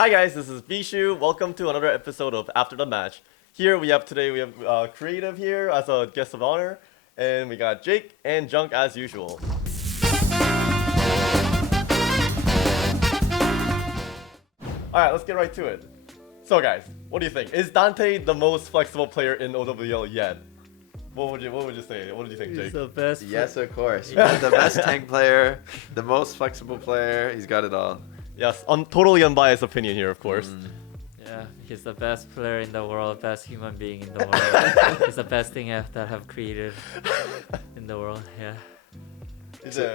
Hi guys, this is Bishu. Welcome to another episode of After the Match. Here we have Creative here as a guest of honor, and we got Jake and Junk as usual. All right, let's get right to it. So guys, what do you think? Is Dante the most flexible player in OWL yet? What would you say? What did you think, Jake? He's the best. Yes, of course. He's the best tank player, the most flexible player. He's got it all. Yes, totally unbiased opinion here, of course. Yeah, he's the best player in the world, best human being in the world. He's the best thing that I've created in the world. Yeah.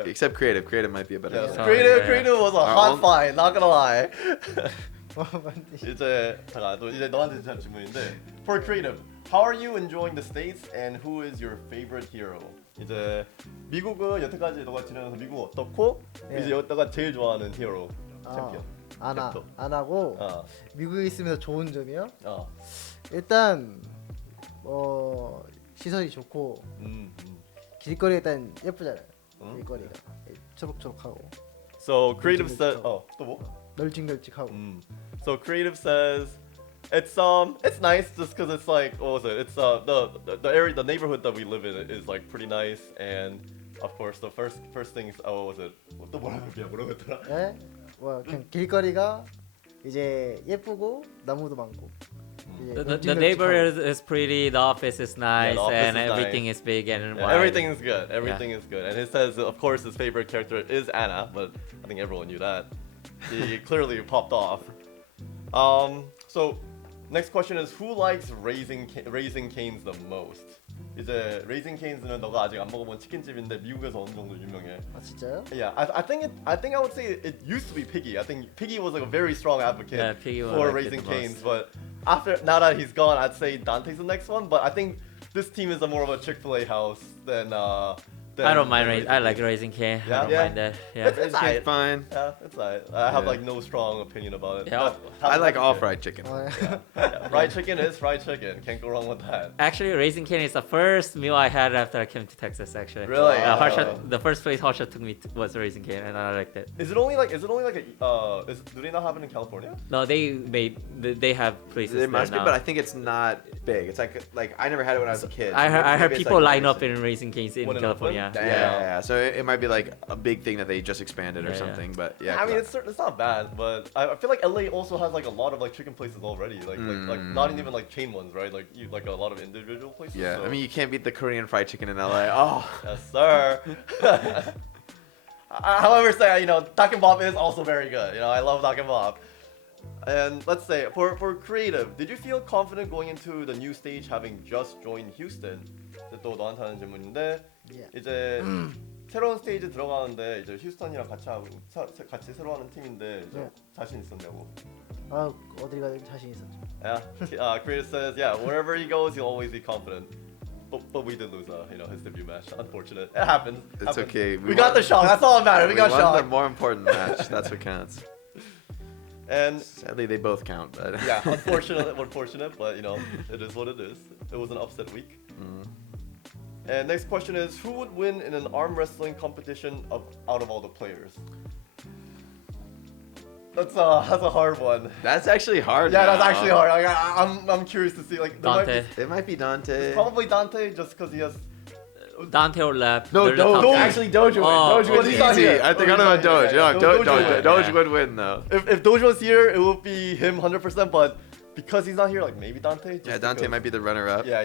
Except creative. Creative might be a better. Yes, player. creative was a hot fight. Not gonna lie. 이제 너한테 한 질문인데, for creative, how are you enjoying the States and who is your favorite hero? 이제 미국은 여태까지 너가 지내면서 미국 어떻고 이제 너가 제일 좋아하는 히어로 챔피언. 안 하고 어. 미국에 있으면서 좋은 점이요? 어. 일단 시설이 좋고 길거리 일단 예쁘잖아요. 길거리가 초록초록하고. So creative says, 또 뭐? 널찍널찍하고. So creative says it's nice just because it's like what was it? It's the area, the neighborhood that we live in is like pretty nice, and of course the first things what was it? 또 뭐라고 했더라? 예? 그냥 길거리가 이제 예쁘고 나무도 많고. The neighborhood is pretty, the office is nice, the office and is everything nice. is big and Yeah, wide. everything is good. Everything is good. And it says, of course, his favorite character is Anna, but I think everyone knew that. He clearly popped off. So next question is, who likes Raising Cane's the most? 이제 Raising Cane's는 너가 아직 안 먹어본 치킨집인데 미국에서 어느 정도 유명해. 아 진짜요? Yeah, I think I would say it used to be Piggy. I think Piggy was like a very strong advocate for Raising Cane's, but now that he's gone, I'd say Dante's the next one. But I think this team is more of a Chick-fil-A house than. I don't mind. I like Raising Cane. Yeah? I don't Yeah. mind that. Yeah. It's alright. Fine. Yeah, it's alright. I have Yeah. like no strong opinion about it. Yeah. I like all fried. fried chicken. Yeah, fried chicken is fried chicken. Can't go wrong with that. Actually, Raising Cane is the first meal I had after I came to Texas. Actually. Really? The first place Harsha took me was Raising Cane, and I liked it. Is it only like a do they not have it in California? No, they have places It must there be, now. but I think it's not big. It's like I never had it when I was a kid. I heard Maybe it's people like line up in Raising Canes in When in California. Oakland? Yeah. So it might be like a big thing that they just expanded or Yeah, yeah. something. But yeah. I mean, it's not bad, but I feel like LA also has like a lot of like chicken places already, like not even like chain ones, right? Like like a lot of individual places. Yeah. So. I mean, you can't beat the Korean fried chicken in LA. Oh. Yes, sir. However, say Duck and Bob is also very good. I love Duck and Bob. And let's say for creative, did you feel confident going into the new stage having just joined Houston? 또 너한테 하는 질문인데 Yeah. 이제 새로운 스테이지 들어가는데 이제 휴스턴이랑 같이 새로 하는 팀인데 이제 네. 자신 있었냐고. 아 어딜 가든 자신 있었죠. Yeah. Creative says, yeah, wherever he goes, he'll always be confident. But we did lose, his debut match. Unfortunate. It happens. It's okay. We got the shot. That's all that matters. We got won shot. the more important match. That's what counts. And Sadly, they both count. But yeah, unfortunate, but it is what it is. It was an upset week. And next question is, who would win in an arm wrestling competition out of all the players? That's a hard one. That's actually hard. Yeah, now. that's actually hard. I'm curious to see like Dante. It might be Dante. Probably Dante just because he has. Dante or Lap. No, they're the top Doge. two. Actually, Doge would win. Oh. Doge Well, would he's be not easy. here. I think Oh, I know he's about not here. Doge. Yeah, Yeah, Doge would win. Doge Yeah. would win though. If Doge was here, it would be him 100%. But because he's not here, like maybe Dante. Yeah, Dante might be the runner-up. Yeah.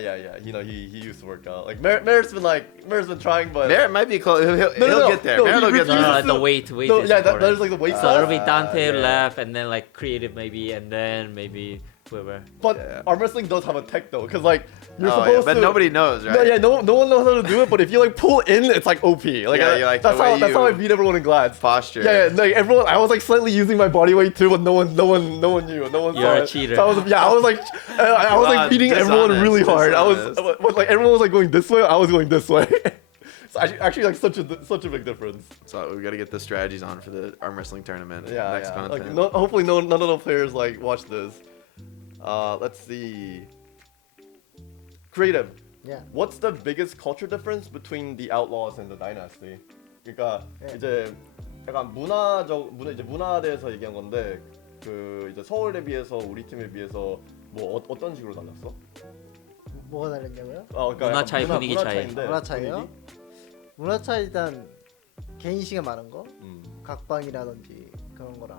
He used to work out. Like Merritt's been trying, but Merritt might be close. He'll get there. No, Merritt will he get there. refuses the weight No, is yeah, important. that is like the weight So class. it'll be Dante, yeah. Lap, and then like Creative maybe, and then maybe whoever. But Yeah. arm wrestling does have a tech though, because like you're Oh, supposed yeah, but to. nobody knows, right? No, yeah, no one knows how to do it. But if you like pull in, it's like OP. Like, Yeah, you're like, that's the way how I you- beat everyone in Glads. Posture. Yeah, like everyone, I was like slightly using my body weight too, but no one knew. No one You're saw a it. cheater. So I was like beating everyone Dishonest, really hard. dishonest. But like everyone was like going this way, I was going this way. So actually like such a big difference. So we got to get the strategies on for the arm wrestling tournament. Yeah, Next yeah. content. Like hopefully none of the players like watch this. Let's see. Creative. Yeah. What's the biggest culture difference between the Outlaws and the Dynasty? 그러니까 네. 이제 약간 문화에 대해서 얘기한 건데 그 이제 서울에 비해서 우리 팀에 비해서 뭐 어떤 식으로 달랐어? 뭐가 다르냐고요? 그러니까 문화 약간 차이, 분위기 차이. 차이인데, 문화 차이요? 분위기? 문화 차이 일단 개인 시간 많은 거, 음. 각방이라든지 그런 거랑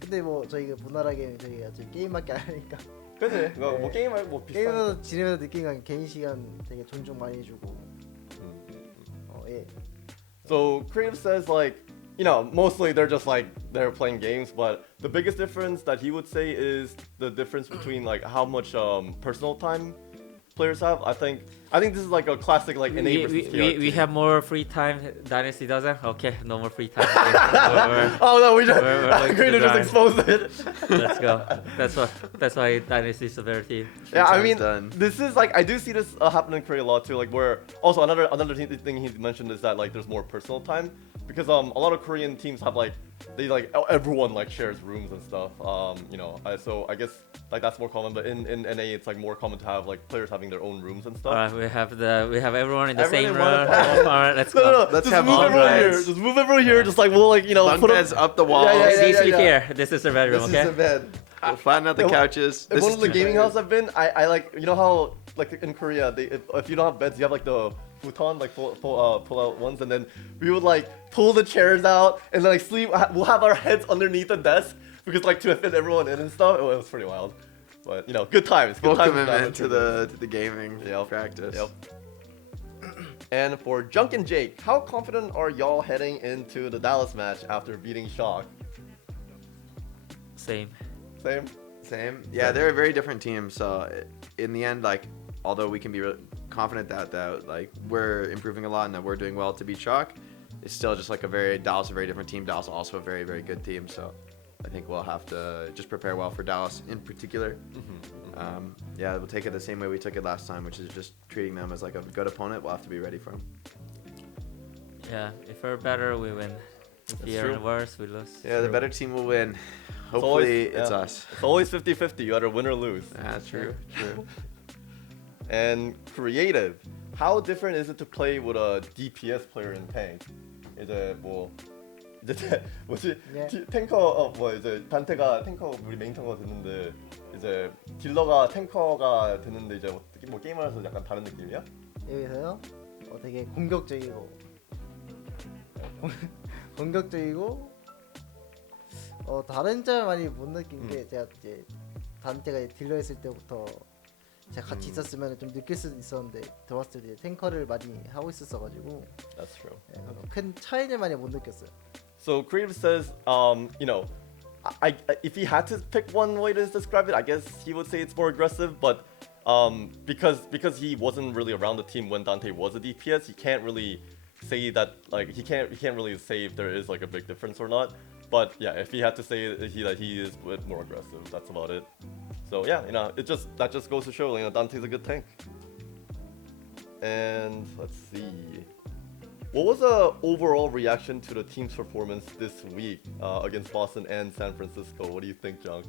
근데 뭐 저희 그 무난하게 저희가 지금 게임밖에 안 하니까 그치? 뭐 네. 게임할 뭐 비슷한. 게임에서 지내면서 느낀 건 개인 시간 되게 존중 많이 해주고 예. So Creative says like, you know, mostly they're just like they're playing games, but the biggest difference that he would say is the difference between like how much personal time players have. I think this is like a classic like NA versus TR we team. have more free time. Dynasty doesn't. Okay, no more free time. Oh no, we just we're going to Creative the just grind. exposed it. Let's go. That's why Dynasty is a better team. Yeah, I Time's mean, done. this is like I do see this happen in Korea a lot too. Like where also another thing he mentioned is that like there's more personal time because a lot of Korean teams have like they like everyone like shares rooms and stuff. You know, so I guess like that's more common. But in NA it's like more common to have like players having their own rooms and stuff. All right, we have everyone in the Everyone same in room. one All right, let's No, go. no, no. Let's just have move bunk everyone here. beds. Just move everyone here. Just like we'll like you know Bunk put beds up the walls. Yeah, It's yeah, easily yeah. here. This is the bedroom. This Okay. is the bed. We'll flatten out the Yeah, couches. In This one is of the two gaming beds. houses I've been, I like you know how like in Korea they if you don't have beds you have like the futon like pull out ones and then we would like pull the chairs out and then like sleep. We'll have our heads underneath the desk because like to fit everyone in and stuff. It was pretty wild, but you know good times. Good Full times commitment to the gaming Yep. practice. Yep. And for Junk and Jake, how confident are y'all heading into the Dallas match after beating Shock? Same. Same. Same. Yeah, they're a very different team. So in the end, like, although we can be confident that like we're improving a lot and that we're doing well to beat Shock, it's still just like Dallas a very different team. Dallas also a very very good team. So I think we'll have to just prepare well for Dallas in particular. Yeah, we'll take it the same way we took it last time, which is just treating them as like a good opponent. We'll have to be ready for them. Yeah, if we're better, we win. If That's we're true. worse, we lose. Yeah, the better team will win. always- Hopefully, it's yeah. us. It's always 50-50. You either win or lose. Yeah, true. True. And creative. How different is it to play with a DPS player in tank? 이제 뭐 이제 뭐지 예. 탱커 뭐 이제 단테가 탱커 우리 메인 탱커가 됐는데 이제 딜러가 탱커가 됐는데 이제 어떻게 뭐 게임하면서 약간 다른 느낌이야? 여기서요 되게 공격적이고 공격적이고 다른 점 많이 못 느낀 게 제가 이제 단테가 이제 딜러 했을 때부터 제가 같이 있었으면 좀 느낄 수도 있었는데 들어왔을 때 탱커를 많이 하고 있었어가지고 That's true. 큰 차이를 많이 못 느꼈어요. So creative says, you know, if he had to pick one way to describe it, I guess he would say it's more aggressive. But because he wasn't really around the team when Dante was a DPS, he can't really say that like he can't really say if there is like a big difference or not. But yeah, if he had to say it, he is a bit more aggressive. That's about it. So yeah, you know, that just goes to show, you know, Dante's a good tank. And let's see. What was the overall reaction to the team's performance this week against Boston and San Francisco? What do you think, Jung?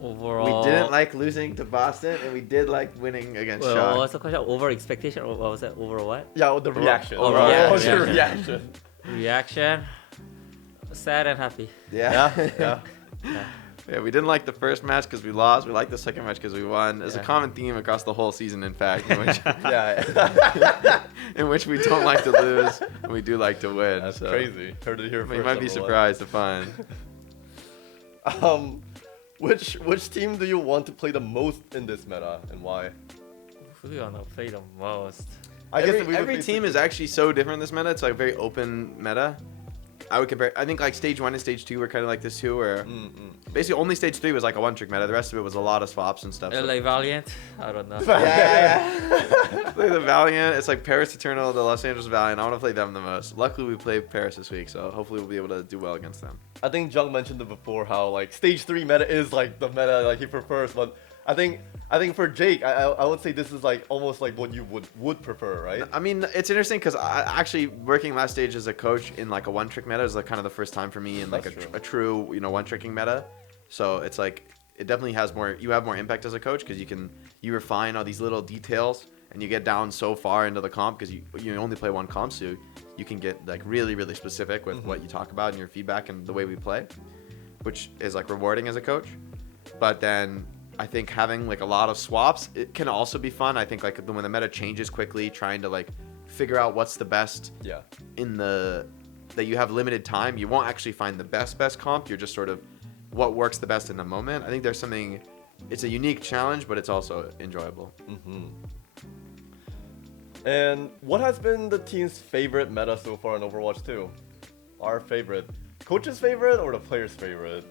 Overall, We didn't like losing to Boston, and we did like winning against Well, Shock. what was the question? Over expectation, or what was that? Over what? Yeah, the reaction. Oh, What was your reaction. reaction? Reaction. Sad and happy. Yeah. Yeah. Yeah, we didn't like the first match because we lost. We liked the second match because we won. There's a Yeah. common theme across the whole season, in fact, in which, Yeah. in which we don't like to lose and we do like to win. That's so. crazy. Heard it here first. You might be number one. surprised to find. Which team do you want to play the most in this meta and why? Who do you wanna play the most? I guess if we would every team is basically- actually so different in this meta. It's like a very open meta. I would compare. I think like stage 1 and stage 2 were kind of like this too, where basically only stage 3 was like a one-trick meta. The rest of it was a lot of swaps and stuff. so- LA Valiant? I don't know. Yeah. Play the Valiant. It's like Paris Eternal, the Los Angeles Valiant. I want to play them the most. Luckily, we played Paris this week, so hopefully we'll be able to do well against them. I think Jung mentioned it before how like stage 3 meta is like the meta like he prefers, but I think for Jake, I would say this is like almost like what you would prefer, right? I mean, it's interesting because I actually working last stage as a coach in like a one-trick meta is like kind of the first time for me in like That's true. a true one-tricking meta. So it's like it definitely has more. You have more impact as a coach because you refine all these little details and you get down so far into the comp because you only play one comp, so you can get like really really specific with what you talk about and your feedback and the way we play, which is like rewarding as a coach. But then I think having like a lot of swaps, it can also be fun. I think like when the meta changes quickly, trying to like figure out what's the best in the that you have limited time. You won't actually find the best comp. You're just sort of what works the best in the moment. I think there's something. It's a unique challenge, but it's also enjoyable. And what has been the team's favorite meta so far in Overwatch 2? Our favorite. Coach's favorite or the player's favorite?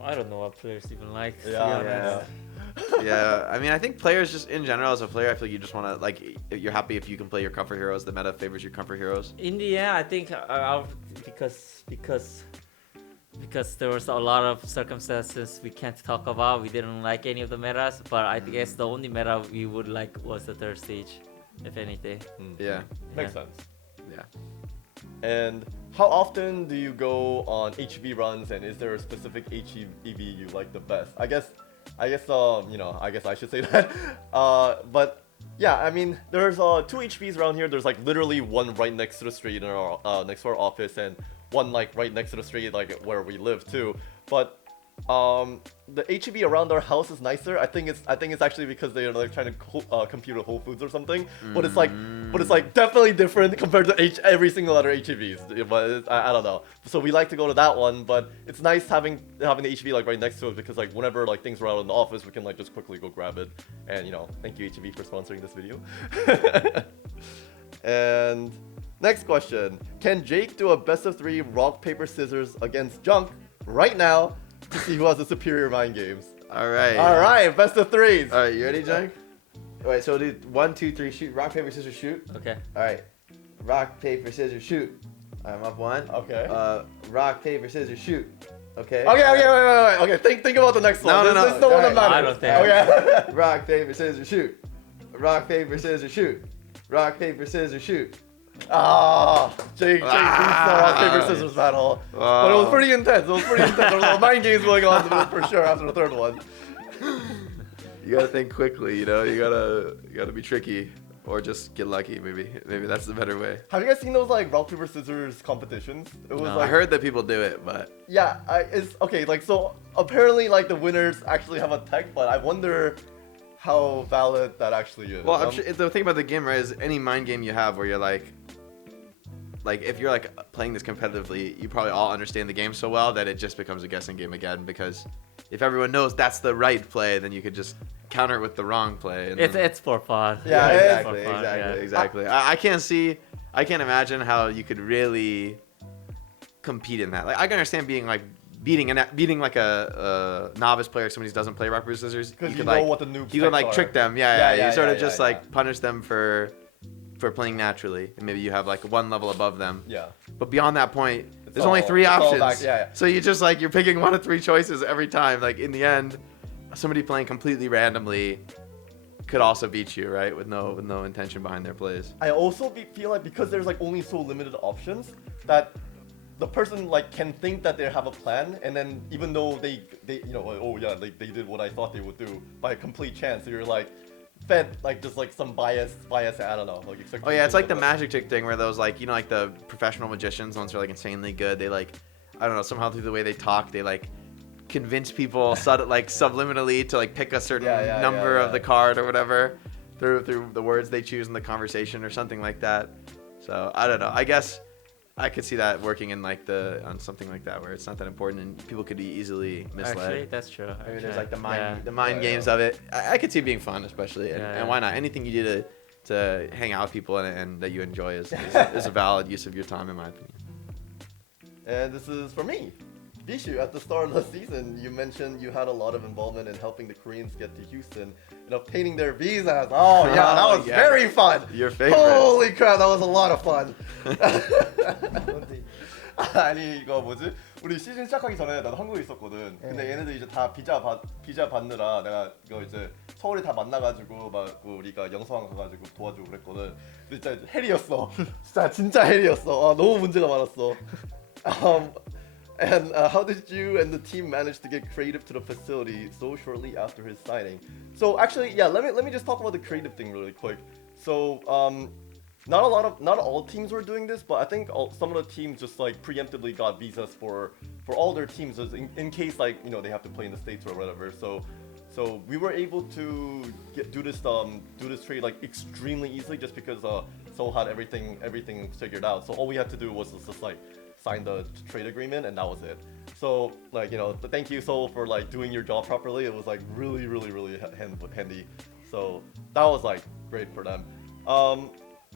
I don't know what players even like. To be Yeah, honest. Yeah, I mean, I think players just in general as a player, I feel you just want to like you're happy if you can play your comfort heroes. The meta favors your comfort heroes. In the end, I think because there was a lot of circumstances we can't talk about. We didn't like any of the metas, but I guess the only meta we would like was the third stage, if anything. Yeah, Makes Yeah. sense. yeah. And how often do you go on HEV runs, and is there a specific HEV you like the best? I guess I should say that. But yeah, I mean, there's 2 HVs around here. There's like literally one right next to the street in our next to our office, and one like right next to the street like where we live too. But the HEB around our house is nicer. I think it's actually because they're like trying to compete with Whole Foods or something. But it's like definitely different compared to every single other HEBs. But I don't know. So we like to go to that one. But it's nice having the HEB like right next to it, because like whenever like things are out in the office, we can like just quickly go grab it. And you know, thank you HEB for sponsoring this video. And next question: can Jake do a best of 3 rock paper scissors against Junk right now to see who has the superior mind games? All right. All right, best of 3s. All right, you ready, Junk? Wait, so we'll do 1, 2, 3, shoot. Rock, paper, scissors, shoot. Okay. All right. Rock, paper, scissors, shoot. I'm up 1. Okay. Rock, paper, scissors, shoot. Okay. Okay, wait. Okay, think about the next one. No. This is the one that Alright. matters. I don't think. Okay. Rock, paper, scissors, shoot. Rock, paper, scissors, shoot. Rock, paper, scissors, shoot. Jake beats the rock paper scissors battle, but it was pretty intense. There was a lot of mind games going on for sure after the third one. You gotta think quickly, you know. You gotta be tricky, or just get lucky. Maybe that's the better way. Have you guys seen those like rock paper scissors competitions? It was No. I like, heard that people do it, but yeah, it's okay. Like, so apparently like the winners actually have a tech, but I wonder how valid that actually is. well, I'm sure the thing about the game, right, is any mind game you have where you're like if you're like playing this competitively, you probably all understand the game so well that it just becomes a guessing game again, because if everyone knows that's the right play, then you could just counter it with the wrong play. And then- It's for fun. Yeah, It's exactly, for fun, yeah. exactly. I can't imagine how you could really compete in that. Like, I can understand being like beating like a novice player, somebody who doesn't play rock paper scissors. because you could, know like, what the noob. you can like techs trick are. them. Yeah, You sort of yeah, just yeah. like punish them for playing naturally, and maybe you have like one level above them. Yeah. But beyond that point, It's there's only all- 3 it's all options. back- yeah. So you just like you're picking 1 of 3 choices every time. Like in the end, somebody playing completely randomly could also beat you, right? With no intention behind their plays. I also feel like because there's like only so limited options that the person like can think that they have a plan, and then even though they you know like, oh yeah they did what I thought they would do by a complete chance, so you're like fed like just like some bias I don't know like Oh yeah, it's like the magic trick thing where those like, you know, like the professional magicians, ones who are like insanely good, they like, I don't know, somehow through the way they talk, they like convince people like subliminally to like pick a certain number of the card or whatever through the words they choose in the conversation or something like that. So I don't know. I guess I could see that working in like on something like that where it's not that important and people could be easily misled. Actually, that's true. Maybe there's actually. like Yeah. the mind games of it. I could see it being fun, especially, and why not? Anything you do to hang out with people and that you enjoy is a valid use of your time, in my opinion. And this is for me. Vishu, at the start of the season, you mentioned you had a lot of involvement in helping the Koreans get to Houston and obtaining their visas. Oh yeah, that was Yeah. very fun. Your favorite. Holy crap, that was a lot of fun. 아니 이거 뭐지? 우리 시즌 시작하기 전에 나도 한국에 있었거든. 근데 얘네들 이제 다 비자 받느라 내가 이거 이제 서울에 다 만나가지고 막 우리가 영서왕 가가지고 도와주고 그랬거든. 근데 진짜 헬이었어. 진짜 헬이었어. 아, 너무 문제가 많았어. And how did you and the team manage to get creative to the facility so shortly after his signing? So actually, yeah, let me just talk about the creative thing really quick. So not all teams were doing this, but I think some of the teams just like preemptively got visas for all their teams in case like they have to play in the States or whatever. So we were able to do this trade like extremely easily just because Seoul had everything figured out. So all we had to do was just like sign the trade agreement, and that was it. So like thank you Seoul for like doing your job properly. It was like really handy. So that was like great for them.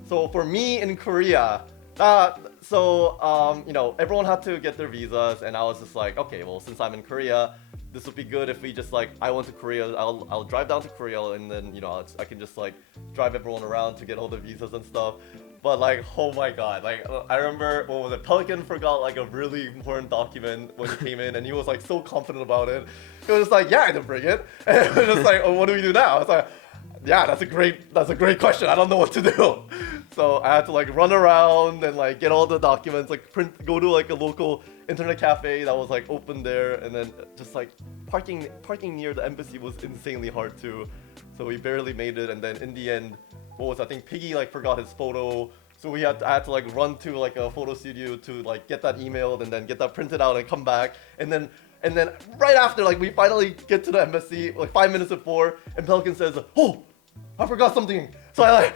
So for me in Korea, everyone had to get their visas, and I was just like, okay, well, since I'm in Korea, this would be good if we just like I went to Korea. I'll drive down to Korea, and then I can just like drive everyone around to get all the visas and stuff. But like, oh my god, like I remember what was it? Pelican forgot like a really important document when he came in, and he was like so confident about it. He was just like, yeah, I didn't bring it, and it was just like, oh, what do we do now? It's like, yeah, that's a great question. I don't know what to do. So I had to like run around and like get all the documents, like go to like a local internet cafe that was like open there, and then just like parking near the embassy was insanely hard too. So we barely made it, and then in the end, I think Piggy like forgot his photo. So I had to like run to like a photo studio to like get that emailed and then get that printed out and come back, and then right after like we finally get to the embassy like 5 minutes before, and Pelican says, "Oh, I forgot something." So I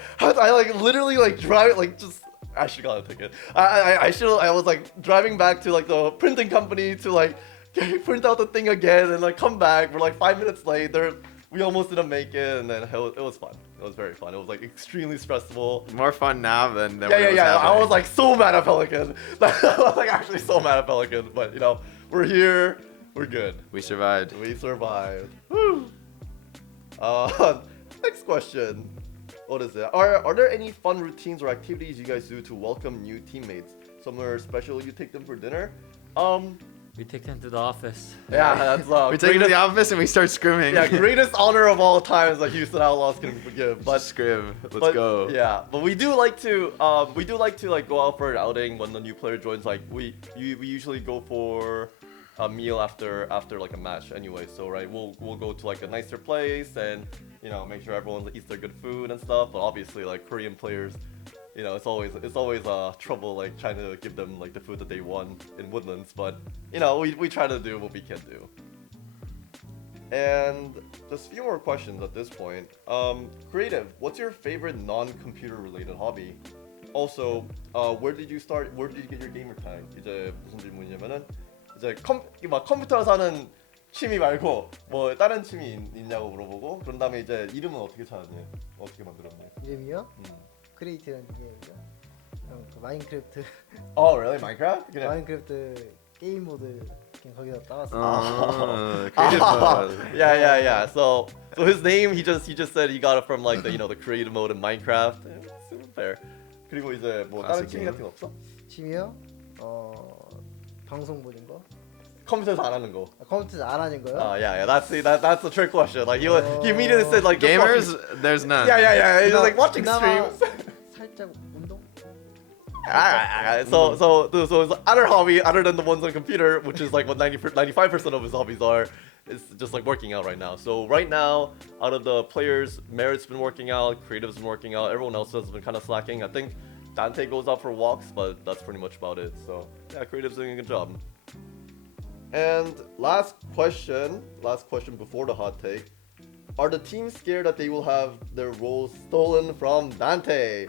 literally like drive like just I should got a ticket. I was like driving back to like the printing company to like print out the thing again and like come back. We're like 5 minutes late. We almost didn't make it, and then it was fun. It was very fun. It was like extremely stressful. More fun now than yeah. I was like so mad at Pelican. I was like actually so mad at Pelican, but we're here. We're good. We survived. Woo. Next question. What is it? Are there any fun routines or activities you guys do to welcome new teammates? Somewhere special you take them for dinner? We take them to the office. Yeah, that's we take them to the office and we start scrimming. Yeah, greatest honor of all time that Houston Outlaws can give. But scrim, let's go. Yeah, but we do like to like go out for an outing when the new player joins. Like we usually go for a meal after like a match anyway. So right, we'll go to like a nicer place and make sure everyone eats their good food and stuff. But obviously like Korean players, it's always trouble like trying to give them like the food that they want in Woodlands. But we try to do what we can do. And just a few more questions at this point. Creative, what's your favorite non-computer related hobby? Also, where did you get your gamer tag? 이제 무슨 질문이냐면은 이제 컴퓨터에서 하는 취미 말고 뭐 다른 취미 있냐고 물어보고, 그런 다음에 이제 이름은 어떻게 찾았니? 어떻게 만들었니? 이름이요? 크리에이티라는 게임이죠. 그 마인크래프트. Oh, really? Minecraft? 그냥 마인크래프트 게임 모드 그냥 거기다 따왔어요. Creative mode. Yeah. So his name, he just said he got it from like the the creative mode in Minecraft. Super fair. 그리고 이제 뭐 다른 취미 같은 거 없어? 취미요? 방송 보는 거. 컴퓨터에서 안 하는 거. 컴퓨터에서 안 하는 거요? Yeah. That's the trick question. Like he immediately said like Gamers, there's none. Yeah. He's just like watching streams. 살짝 운동? So his other hobby, other than the ones on computer, which is like what 95% of his hobbies are, is just like working out right now. So right now, out of the players, Merritt's been working out, Creative's been working out, everyone else has been kind of slacking. I think Dante goes out for walks, but that's pretty much about it. So yeah, Creative's doing a good job. And last question before the hot take. Are the teams scared that they will have their roles stolen from Dante?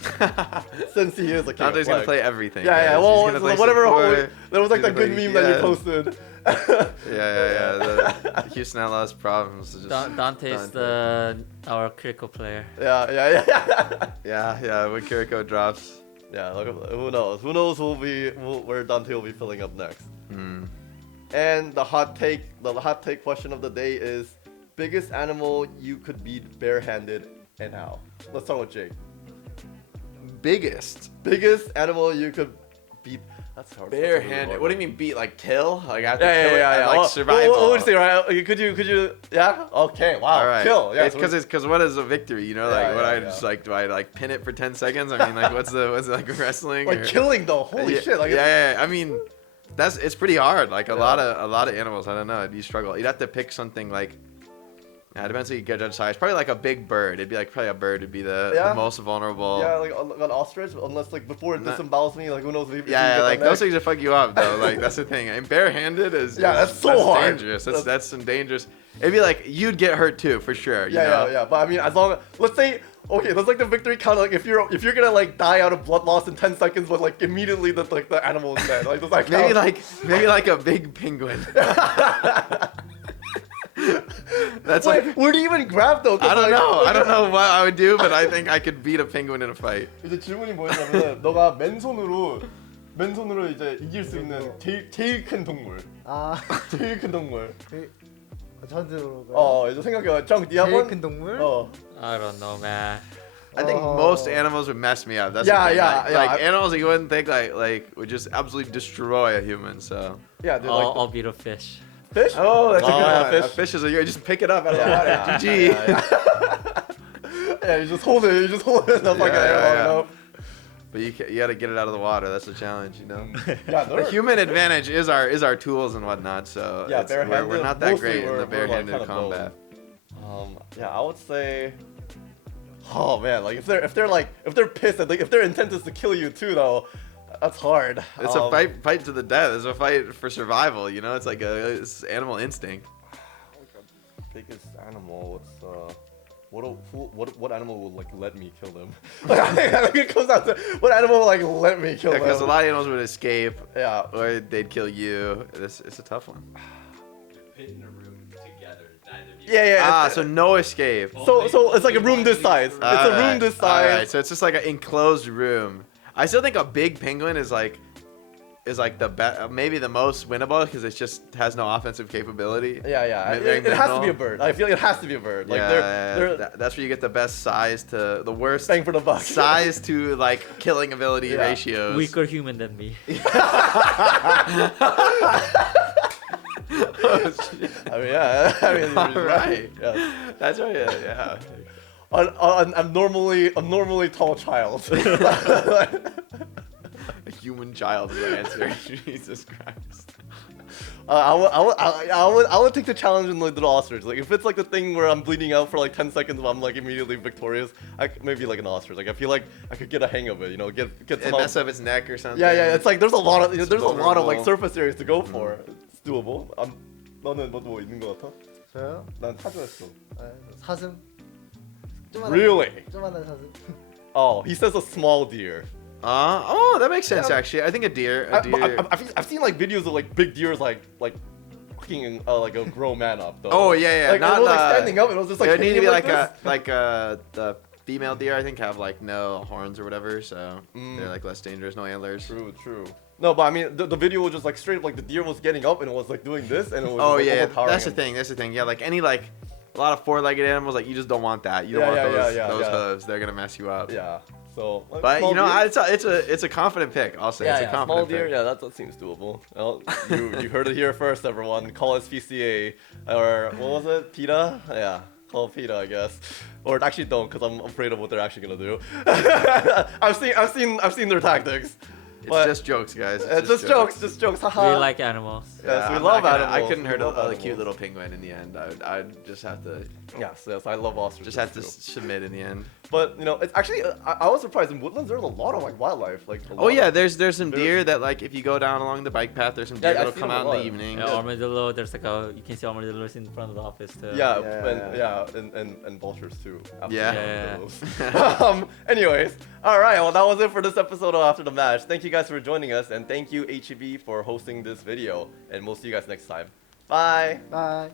Since he is a king Dante's gonna play everything. Yeah. Well, He's gonna play whatever. support. There was like that good meme that you posted. Yeah. The Houston Outlaws problems. Dante is our critical player. Yeah. Yeah. When Kiriko drops. Yeah. Who knows? Who knows where Dante will be filling up next? And the hot take question of the day is: biggest animal you could beat barehanded and how? Let's start with Jake. Biggest animal you could beat. That's hard. barehanded. What do you mean beat? Like kill? Like I have to Yeah. kill it? Yeah. Like survival. What would you say, right? Could you? Yeah. Okay. Wow. All right. Kill. Yeah. It's because what is a victory? You know, like Yeah, just like do I like pin it for 10 seconds? I mean, like what's it like wrestling? like or... killing though. Holy shit! Like yeah. I mean, it's pretty hard. Like a lot of animals. I don't know. You struggle. You'd have to pick something like. Yeah, it depends on you get judge size. Probably like a big bird. It'd be like probably a bird would be the most vulnerable. Yeah, like an ostrich, unless like before it disembowels me, like who knows if you Yeah, get like that those neck. things will fuck you up though. Like that's the thing. And barehanded is that's so hard. dangerous. That's some dangerous. It'd be like you'd get hurt too for sure. You know? Yeah. But I mean, as long let's say okay, that's like the victory count. Like if you're gonna like die out of blood loss in 10 seconds, but like immediately the animal is dead. Like does that count? maybe like a big penguin. That's Wait, like where do you even grab though? 'Cause, I don't like, know. I don't know what I would do, but I think I could beat a penguin in a fight. 이제 질문이 뭐였냐면 너가 맨손으로 이제 이길 수 있는 제일 큰 동물. 아, 제일 큰 동물. 저한테 물어봐요. 이제 생각해봐. 정, 니 제일 한번. 큰 동물? I don't know, man. I think most animals would mess me up. That's Yeah, the thing. yeah, yeah. Like animals you wouldn't think like would just absolutely destroy a human. So. Yeah, dude, I'll like beat a fish. fish. Oh, that's a good yeah, one. fish. A fish is you just pick it up out of the water. Yeah, GG. Yeah, you just hold it. You just hold it in the fucking air long enough. But you got to get it out of the water. That's the challenge, you know. Yeah, The human advantage is our tools and whatnot. So Yeah, we're not that mostly great in we're the like barehanded kind of combat. Yeah, I would say. Oh man, like if they're pissed, like if their intent is to kill you too, though, that's hard. It's a fight to the death. It's a fight for survival. You know, it's like it's animal instinct. Biggest animal. What animal will like let me kill them? I think it comes down to what animal will like let me kill them. Because a lot of animals would escape, Yeah. or they'd kill you. It's a tough one. Pit in a room together. Neither of you. Yeah. So no escape. So it's like a room this size. It's a room this size. Alright, so it's just like an enclosed room. I still think a big penguin is like the maybe the most winnable because it just has no offensive capability. Yeah. Very It has to minimal. be a bird. I feel like it has to be a bird. Like they're that's where you get the best size to the worst bang for the buck. size to like killing ability Yeah. ratios. Weaker human than me. Oh, shit. I mean, yeah. I mean, All right. Yeah. That's right. Yeah. I'm normally tall child. A human child is the answer. Jesus Christ. I would take the challenge in like the ostrich. Like if it's like the thing where I'm bleeding out for like 10 seconds, but I'm like immediately victorious. Maybe like an ostrich. Like I feel like I could get a hang of it. You know, get And somehow. mess up its neck or something. Yeah. It's like there's a lot of like vulnerable. surface areas to go for. It's doable. 너는 뭐 있는 거 같아? 저요? 난 타조했어. 사슴. Really? 조만한 사슴. Oh, he says a small deer. That makes sense Yeah. actually. I think a deer. A deer. I've seen like videos of like big deers like fucking like a grown man up though. Oh yeah. Like Not it was like standing up. It was just like It would need to be hanging like this. the female deer. I think have like no horns or whatever, so they're like less dangerous, no antlers. True. No, but I mean the video was just like straight up like the deer was getting up and it was like doing this and it was. Oh just, like, yeah, overpowering that's the him. thing. That's the thing. Yeah, like any like a lot of four-legged animals, like you just don't want that. You don't want those hooves. They're gonna mess you up. Yeah. So. Like, But small you know, deer. it's a confident pick. I'll say it's a small confident deer. pick. Yeah, that seems doable. Well, you heard it here first, everyone. Call us PCA or what was it? PETA? Yeah, call PETA, I guess. Or actually don't, because I'm afraid of what they're actually gonna do. I've seen their tactics. It's But- just jokes, guys. Just jokes. Haha. We like animals. Yes, we I'm love not gonna- animals. I couldn't We hurt love a animals. cute little penguin in the end. I'd just have to Yes, I love ostriches. just have to too. submit in the end. But you know, it's actually I was surprised in woodlands. There's a lot of like wildlife. Like. a Oh lot yeah, of- there's some deer that like if you go down along the bike path, there's some deer Yeah, I've that'll seen come them out a in the lot. evening. Yeah, armadillo. There's like you can see armadillos in front of the office too. Yeah, Yeah. and vultures too. Yeah. Absolutely. Anyways, all right. Well, that was it for this episode of After the Match. Thank you guys for joining us, and thank you HEB for hosting this video. And we'll see you guys next time. Bye. Bye.